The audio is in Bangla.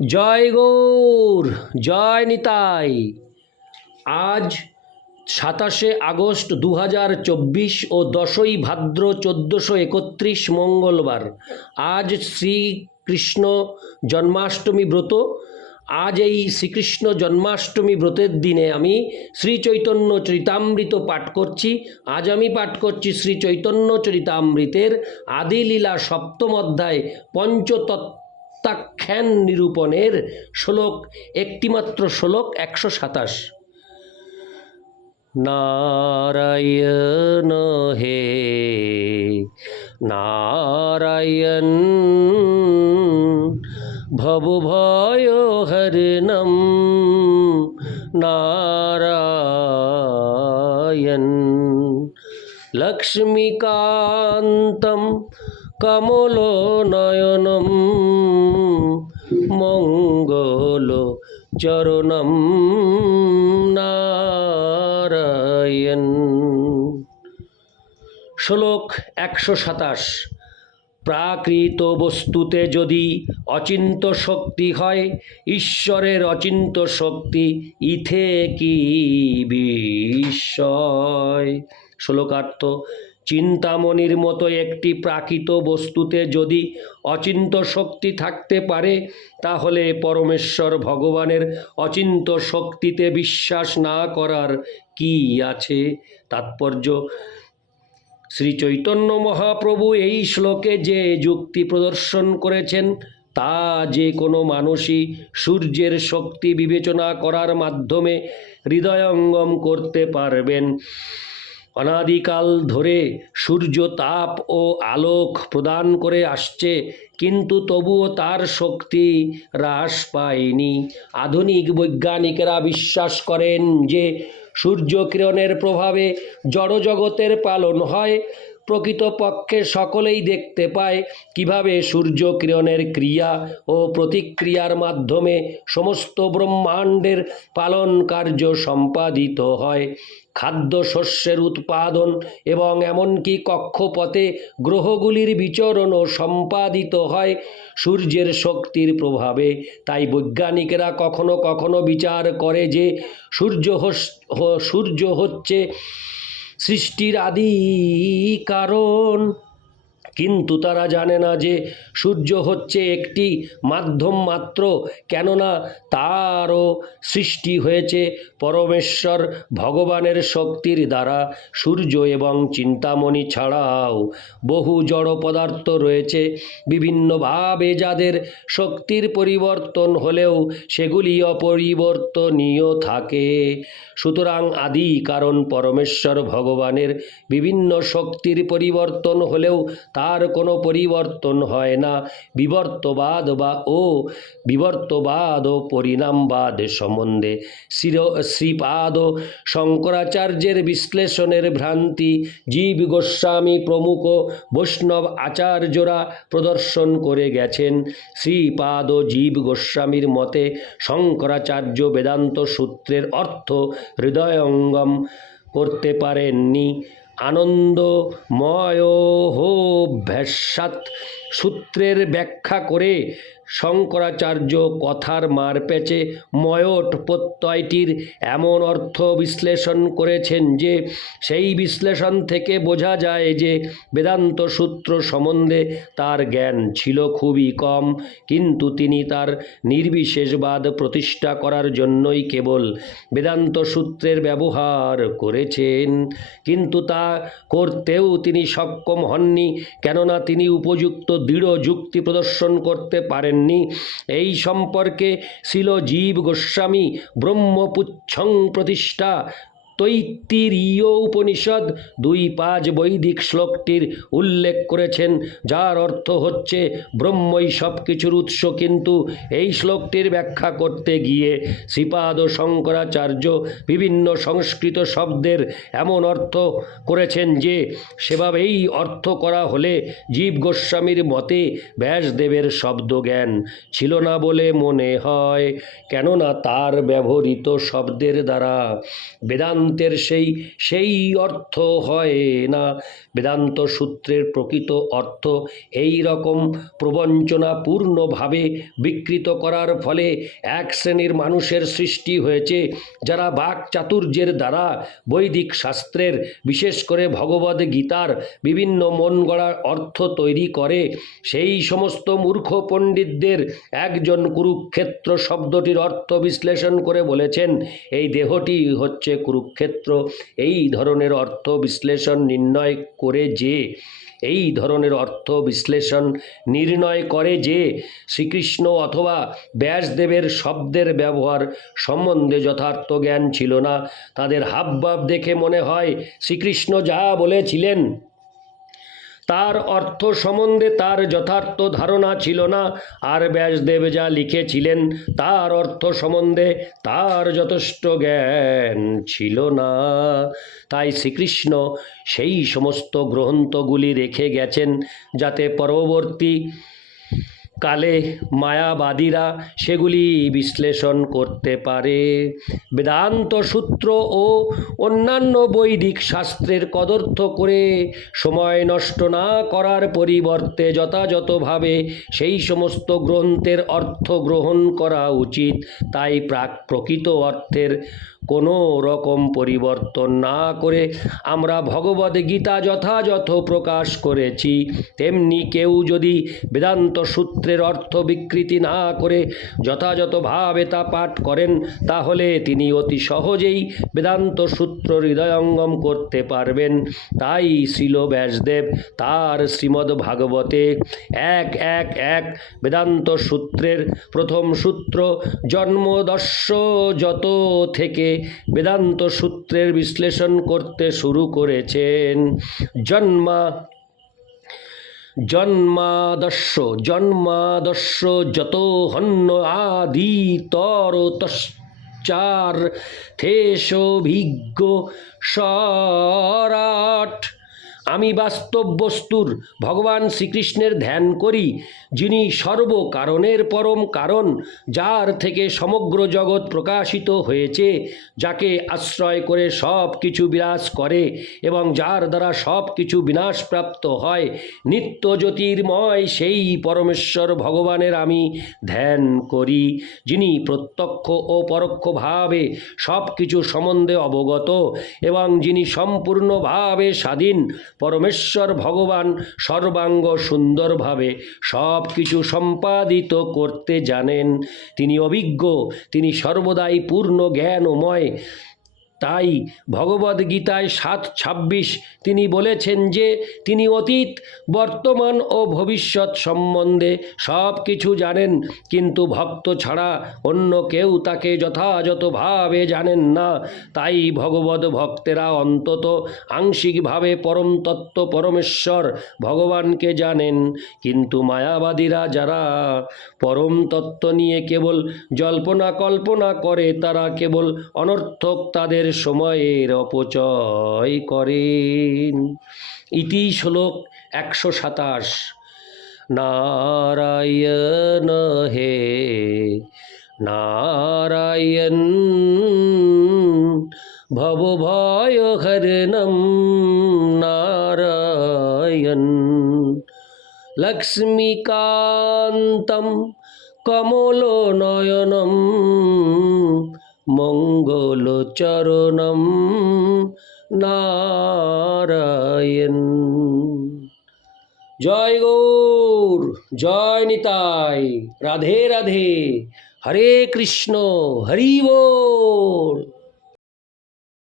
জয় গৌর, জয় নিতাই। আজ সাতাশে আগস্ট দু হাজার চব্বিশ ও দশই ভাদ্র চোদ্দোশো একত্রিশ মঙ্গলবার। আজ শ্রীকৃষ্ণ জন্মাষ্টমী ব্রত। আজ এই শ্রীকৃষ্ণ জন্মাষ্টমী ব্রতের দিনে আমি শ্রী চৈতন্য চরিতামৃত পাঠ করছি। আজ আমি পাঠ করছি শ্রী চৈতন্য চরিতামৃতের আদিলীলা সপ্তম অধ্যায় পঞ্চতত্ত্বাখ্যান নিরূপণের শ্লোক একটিমাত্র শ্লোক একশো সাতাশ। নারায়ণ হে নারায়ণ ভবভয় হরিণম নারায়ণ লক্ষ্মীকান্तं কমলনয়নম মঙ্গল চরণম নারায়ণ শ্লোক একশো সাতাশ। প্রাকৃত বস্তুতে যদি অচিন্ত শক্তি হয়, ঈশ্বরের অচিন্ত শক্তি ইথে কি বিস্ময়? শ্লোকার্থ চিন্তামণির মতো একটি প্রাকৃত বস্তুতে যদি অচিন্ত শক্তি থাকতে পারে, তাহলে পরমেশ্বর ভগবানের অচিন্ত শক্তিতে বিশ্বাস না করার কি আছে? তাৎপর্য। শ্রী চৈতন্য মহাপ্রভু এই শ্লোকে যে যুক্তি প্রদর্শন করেছেন, তা যে কোনো মানুষই সূর্যের শক্তি বিবেচনা করার মাধ্যমে হৃদয়ঙ্গম করতে পারবেন। অনাদিকাল ধরে সূর্য তাপ ও আলোক প্রদান করে আসছে, কিন্তু তবুও তার শক্তি হ্রাস পায়নি। আধুনিক বৈজ্ঞানিকেরা বিশ্বাস করেন যে সূর্যকিরণের প্রভাবে জড়জগতের পালন হয় প্রকৃতপক্ষে সকলেই দেখতে পায় কীভাবে সূর্যকিরণের ক্রিয়া ও প্রতিক্রিয়ার মাধ্যমে সমস্ত ব্রহ্মাণ্ডের পালন কার্য সম্পাদিত হয়। খাদ্য শস্যের উৎপাদন এবং এমনকি কক্ষপথে গ্রহগুলির বিচরণও সম্পাদিত হয় সূর্যের শক্তির প্রভাবে। তাই বৈজ্ঞানিকেরা কখনো কখনো বিচার করে যে সূর্য সূর্য হচ্ছে সৃষ্টির আদি কারণ। কিন্তু তারা জানে না যে সূর্য হচ্ছে একটি মাধ্যম মাত্র, কেননা তারও সৃষ্টি হয়েছে পরমেশ্বর ভগবানের শক্তির দ্বারা। সূর্য এবং চিন্তামণি ছাড়াও বহু জড় পদার্থ রয়েছে। বিভিন্নভাবে যাদের শক্তির পরিবর্তন হলেও সেগুলি অপরিবর্তনীয় থাকে। সুতরাং আদি কারণ পরমেশ্বর ভগবানের বিভিন্ন শক্তির পরিবর্তন হলেও তার কোনো পরিবর্তন হয় না। বিবর্তবাদ বা ও বিবর্তবাদ ও পরিণামবাদ সম্বন্ধে শ্রী শ্রীপাদ শঙ্করাচার্যের বিশ্লেষণের ভ্রান্তি জীব গোস্বামী প্রমুখ বৈষ্ণব আচার্যরা প্রদর্শন করে গেছেন। শ্রীপাদ ও জীব গোস্বামীর মতে শঙ্করাচার্য বেদান্ত সূত্রের অর্থ হৃদয়ঙ্গম করতে পারেননি। আনন্দময় হো ভ্যাসাত সূত্রের ব্যাখ্যা করে শঙ্করাচার্য কথার মারপ্যাচে ময়ট প্রত্যয়টির এমন অর্থ বিশ্লেষণ করেছেন যে, সেই বিশ্লেষণ থেকে বোঝা যায় যে, বেদান্ত সূত্র সম্বন্ধে তার জ্ঞান ছিল খুবই কম, কিন্তু তিনি তার নির্বিশেষবাদ প্রতিষ্ঠা করার জন্যই কেবল বেদান্ত সূত্রের ব্যবহার করেছেন। কিন্তু তা করতেও তিনি সক্ষম হননি, কেননা তিনি উপযুক্ত দৃঢ় যুক্তি প্রদর্শন করতে পারেননি এই সম্পর্কে ছিল জীব গোস্বামী ব্রহ্মপুচ্ছং প্রতিষ্ঠা তৈত্তিরীয় উপনিষদ দুই পাঁচ বৈদিক শ্লোকটির উল্লেখ করেছেন, যার অর্থ হচ্ছে, ব্রহ্মই সব কিছুর উৎস, কিন্তু এই শ্লোকটির ব্যাখ্যা করতে গিয়ে শ্রীপাদ ও শঙ্করাচার্য বিভিন্ন সংস্কৃত শব্দের এমন অর্থ করেছেন যে, সেভাবেই অর্থ করা হলে জীব গোস্বামীর মতে ব্যাসদেবের শব্দজ্ঞান ছিল না বলে মনে হয়। কেননা তার ব্যবহৃত শব্দের দ্বারা বেদান্ত বেদান্তের সেই সেই অর্থ হয় না। বেদান্ত সূত্রের প্রকৃত অর্থ এই রকম প্রবঞ্চনাপূর্ণভাবে বিকৃত করার ফলে এক শ্রেণির মানুষের সৃষ্টি হয়েছে, যারা বাক চাতুর্যের দ্বারা বৈদিক শাস্ত্রের, বিশেষ করে ভগবদ গীতার বিভিন্ন মন গড়া অর্থ তৈরি করে। সেই সমস্ত মূর্খ পণ্ডিতদের একজন কুরুক্ষেত্র শব্দটির অর্থ বিশ্লেষণ করে বলেছেন, এই দেহটি হচ্ছে কুরুক্ষেত্র এই ধরনের অর্থ বিশ্লেষণ নির্ণয় করে যে, এই ধরনের অর্থ বিশ্লেষণ নির্ণয় করে যে, শ্রীকৃষ্ণ অথবা ব্যাসদেবের শব্দের ব্যবহার সম্বন্ধে যথার্থ জ্ঞান ছিল না। তাদের হাবভাব দেখে মনে হয়, শ্রীকৃষ্ণ যা বলেছিলেন তার অর্থ সম্বন্ধে তার যথার্থ ধারণা ছিল না। আর ব্যাসদেব যা লিখেছিলেন, তার অর্থ সম্বন্ধে তার যথেষ্ট জ্ঞান ছিল না। তাই শ্রীকৃষ্ণ সেই সমস্ত গ্রন্থগুলি রেখে গেছেন, যাতে পরবর্তী কালে মায়াবাদীরা সেগুলি বিশ্লেষণ করতে পারে। বেদান্ত সূত্র ও অন্যান্য বৈদিক শাস্ত্রের কদর্থ করে সময় নষ্ট না করার পরিবর্তে যথাযথভাবে সেই সমস্ত গ্রন্থের অর্থ গ্রহণ করা উচিত। তাই প্রাক প্রকৃত অর্থের কোনো রকম পরিবর্তন না করে আমরা ভগবদ গীতা যথাযথ প্রকাশ করেছি। তেমনি কেউ যদি বেদান্ত সূত্রের অর্থ বিকৃতি না করে যথাযথভাবে তা পাঠ করেন, তাহলে তিনি অতি সহজেই বেদান্ত সূত্র হৃদয়ঙ্গম করতে পারবেন। তাই শিল ব্যাসদেব তার শ্রীমদ্ ভাগবতে এক এক এক বেদান্ত সূত্রের প্রথম সূত্র জন্মদর্শ যত থেকে বেদান্ত সূত্রের বিশ্লেষণ করতে শুরু করেছেন। জন্মা, জন্মাদর্শ জন্মাদর্শ যত হন্য আদি তর তশ্চার থেষভিজ্ঞ সরাট আমি বাস্তব বস্তুর ভগবান শ্রীকৃষ্ণের ধ্যান করি, যিনি সর্বকারণের পরম কারণ, যার থেকে সমগ্র জগৎ প্রকাশিত হয়েছে, যাকে আশ্রয় করে সব কিছু বিনাশ করে এবং যার দ্বারা সব কিছু বিনাশপ্রাপ্ত হয়, নিত্য জ্যোতির্ময় সেই পরমেশ্বর ভগবানের আমি ধ্যান করি, যিনি প্রত্যক্ষ ও পরোক্ষভাবে সব কিছু সম্বন্ধে অবগত এবং যিনি সম্পূর্ণভাবে স্বাধীন পরমেশ্বর ভগবান সর্বাঙ্গ সুন্দরভাবে সব কিছু সম্পাদিত করতে জানেন। তিনি অভিজ্ঞ, তিনি সর্বদাই পূর্ণ জ্ঞানময়। তাই ভগবদ গীতায় সাত ছাব্বিশ তিনি বলেছেন যে, তিনি অতীত, বর্তমান ও ভবিষ্যৎ সম্বন্ধে সব কিছু জানেন, কিন্তু ভক্ত ছাড়া অন্য কেউ তাকে যথাযথভাবে জানেন না। তাই ভগবদ ভক্তেরা অন্তত আংশিকভাবে পরম তত্ত্ব পরমেশ্বর ভগবানকে জানেন, কিন্তু মায়াবাদীরা যারা পরম তত্ত্ব নিয়ে কেবল জল্পনা কল্পনা করে, তারা কেবল অনর্থক তাদের সময়ের অপচয় করেন। ইতি শ্লোক একশো সাতাশ। নারায়ণ হে, নারায়ণ ভবভয় হরণম নারায়ণ। লক্ষ্মীকান্তম কমলনয়নম মঙ্গলচরণম নারায়ণ। জয় গৌর জয় নিতাই রাধে রাধে হরে কৃষ্ণ হরি বল।